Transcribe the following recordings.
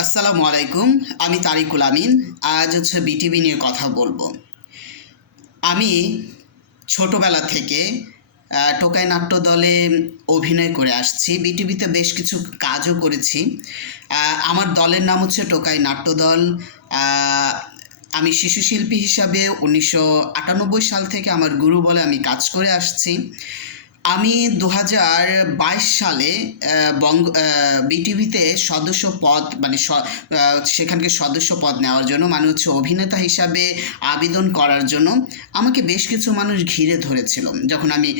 আসসালামু আলাইকুম, আমি তারিকুল আমিন। আজ হচ্ছে বিটিভি নিয়ে কথা বলব। আমি ছোটোবেলা থেকে টোকাই নাট্য দলে অভিনয় করে আসছি। বিটিভিতে বেশ কিছু কাজও করেছি। আমার দলের নাম হচ্ছে টোকাই নাট্য দল। আমি শিশু শিল্পী হিসাবে উনিশশো আটানব্বই সাল থেকে আমার গুরু বলে আমি কাজ করে আসছি। আমি দু হাজার বাইশ সালে বঙ্গ বিটিভিতে সদস্য পদ মানে সেখানকে সদস্য পদ নেওয়ার জন্য মানে হচ্ছে অভিনেতা হিসাবে আবেদন করার জন্য আমাকে বেশ কিছু মানুষ ঘিরে ধরেছিল। যখন আমি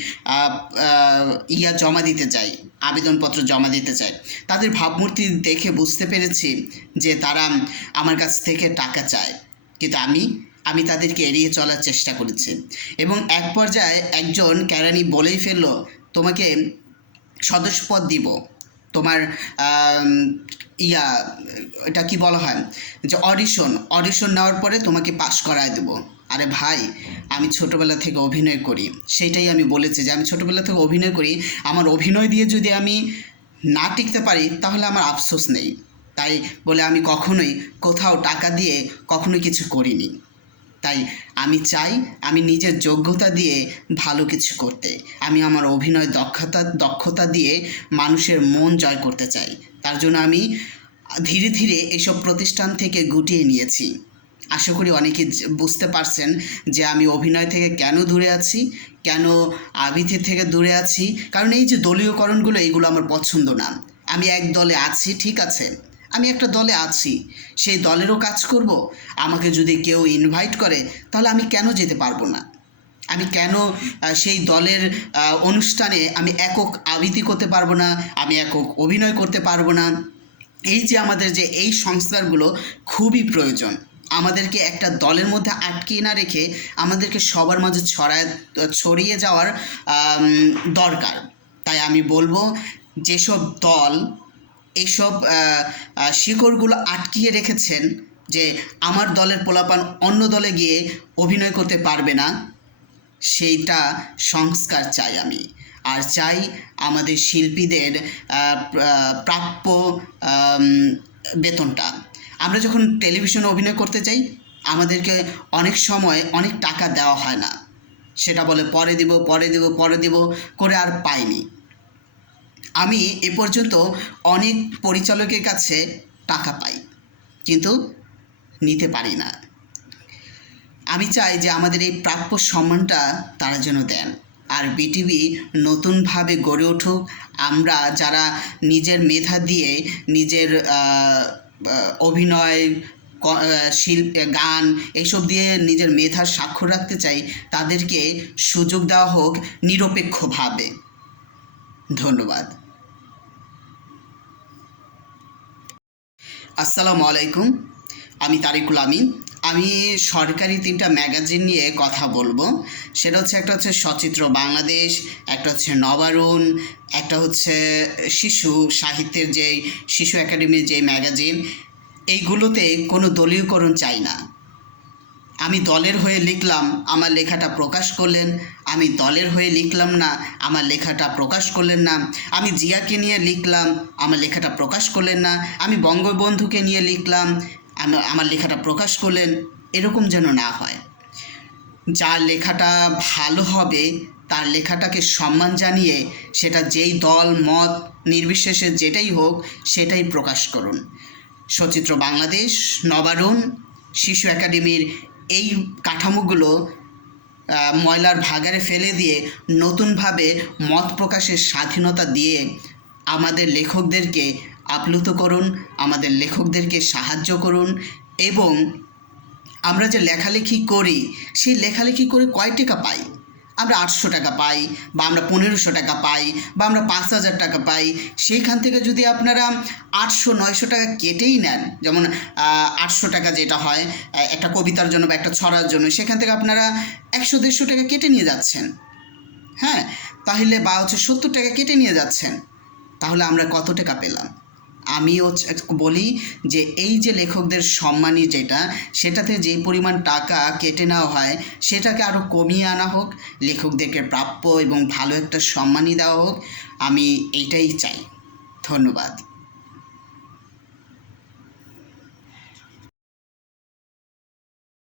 ইয়া জমা দিতে যাই আবেদনপত্র জমা দিতে চাই, তাদের ভাবমূর্তি দেখে বুঝতে পেরেছি যে তারা আমার কাছ থেকে টাকা চায়। কিন্তু আমি আমি তাদেরকে এড়িয়ে চলার চেষ্টা করেছি। এবং এক পর্যায়ে একজন কেরানি বলেই ফেলল, তোমাকে সদস্যপদ দিব। তোমার ইয়া, এটা কি বলা হয়? যে অডিশন অডিশন নেওয়ার পরে তোমাকে পাশ করায় দেবো। আরে ভাই, আমি ছোটোবেলা থেকে অভিনয় করি। সেইটাই আমি বলেছি যে আমি ছোটোবেলা থেকে অভিনয় করি। আমার অভিনয় দিয়ে যদি আমি না টিকতে পারি, তাহলে আমার আফসোস নেই। তাই বলে আমি কখনোই কোথাও টাকা দিয়ে কখনোই কিছু করিনি। তাই আমি চাই আমি নিজের যোগ্যতা দিয়ে ভালো কিছু করতে। আমি আমার অভিনয় দক্ষতা দক্ষতা দিয়ে মানুষের মন জয় করতে চাই। তার জন্য আমি ধীরে ধীরে এসব প্রতিষ্ঠান থেকে গুটিয়ে নিয়েছি। আশা করি অনেকে বুঝতে পারছেন যে আমি অভিনয় থেকে কেন দূরে আছি, কেন আবৃত্তি থেকে দূরে আছি। কারণ এই যে দলীয়করণগুলো এইগুলো আমার পছন্দ না। আমি এক দলে আছি, ঠিক আছে। আমি একটা দলে আছি, সেই দলেরও কাজ করব। আমাকে যদি কেউ ইনভাইট করে, তাহলে আমি কেন যেতে পারব না? আমি কেন সেই দলের অনুষ্ঠানে আমি একক আবৃত্তি করতে পারব না? আমি একক অভিনয় করতে পারব না? এই যে আমাদের যে এই সংস্কারগুলো খুবই প্রয়োজন। আমাদেরকে একটা দলের মধ্যে আটকে না রেখে আমাদেরকে সবার মাঝে ছড়ায়, ছড়িয়ে যাওয়ার দরকার। তাই আমি বলব, যেসব দল এইসব শিকড়গুলো আটকিয়ে রেখেছেন যে আমার দলের পোলাপান অন্য দলে গিয়ে অভিনয় করতে পারবে না। সেইটা সংস্কার চাই আমি। আর চাই আমাদের শিল্পীদের প্রাপ্য বেতনটা। আমরা যখন টেলিভিশনে অভিনয় করতে যাই আমাদেরকে অনেক সময় অনেক টাকা দেওয়া হয় না। সেটা বলে পরে দিব পরে দিব পরে দিব, করে আর পাইনি। আমি এ পর্যন্ত অনেক পরিচালকের কাছে টাকা পাই, কিন্তু নিতে পারি না। আমি চাই যে আমাদের এই প্রাপ্য সম্মানটা তারা যেন দেন। আর বিটিভি নতুনভাবে গড়ে উঠুক, আমরা যারা নিজের মেধা দিয়ে নিজের অভিনয় শিল্প, গান এইসব দিয়ে নিজের মেধার স্বাক্ষর রাখতে চাই, তাদেরকে সুযোগ দেওয়া হোক নিরপেক্ষভাবে। ধন্যবাদ। আসসালামু আলাইকুম। আমি তারিকুল আমিন। আমি সরকারি তিনটা ম্যাগাজিন নিয়ে কথা বলব। সেটা হচ্ছে, একটা হচ্ছে সচিত্র বাংলাদেশ, একটা হচ্ছে নবারুণ, একটা হচ্ছে শিশু সাহিত্যের যেই শিশু একাডেমির যে ম্যাগাজিন, এইগুলোতে কোনো দলীয়করণ চাই না। আমি দলের হয়ে লিখলাম, আমার লেখাটা প্রকাশ করলেন। আমি দলের হয়ে লিখলাম না, আমার লেখাটা প্রকাশ করলেন না। আমি জিয়াকে নিয়ে লিখলাম, আমার লেখাটা প্রকাশ করলেন না। আমি বঙ্গবন্ধুকে নিয়ে লিখলাম, আমি, আমার লেখাটা প্রকাশ করলেন। এরকম যেন না হয়। যার লেখাটা ভালো হবে, তার লেখাটাকে সম্মান জানিয়ে সেটা যেই দল, মত, নির্বিশেষে যেটাই হোক, সেটাই প্রকাশ করুন। সচিত্র বাংলাদেশ, নবারুণ, শিশু একাডেমির এই কাঠামোগুলো ময়লার ভাগারে ফেলে দিয়ে নতুনভাবে মত প্রকাশের স্বাধীনতা দিয়ে আমাদের লেখকদেরকে আপ্লুত করুন, আমাদের লেখকদেরকে সাহায্য করুন এবং আমরা যে লেখালেখি করি, সেই লেখালেখি করে কয় টাকা পাই? আমরা আটশো টাকা পাই বা আমরা পনেরোশো টাকা পাই বা আমরা পাঁচ হাজার টাকা পাই, সেইখান থেকে যদি আপনারা আটশো, নয়শো টাকা কেটেই নেন, যেমন আটশো টাকা যেটা হয় একটা কবিতার জন্য বা একটা ছড়ার জন্য, সেখান থেকে আপনারা একশো, দেড়শো টাকা কেটে নিয়ে যাচ্ছেন। হ্যাঁ? তাহলে বা হচ্ছে সত্তর টাকা কেটে নিয়ে যাচ্ছেন। তাহলে আমরা কত টাকা পেলাম? আমিও বলি যে এই যে লেখকদের সম্মানী যেটা, সেটাতে যে পরিমাণ টাকা কেটে নেওয়া হয়, সেটাকে আরও কমিয়ে আনা হোক, লেখকদেরকে প্রাপ্য এবং ভালো একটা সম্মানই দেওয়া হোক, আমি এইটাই চাই। ধন্যবাদ।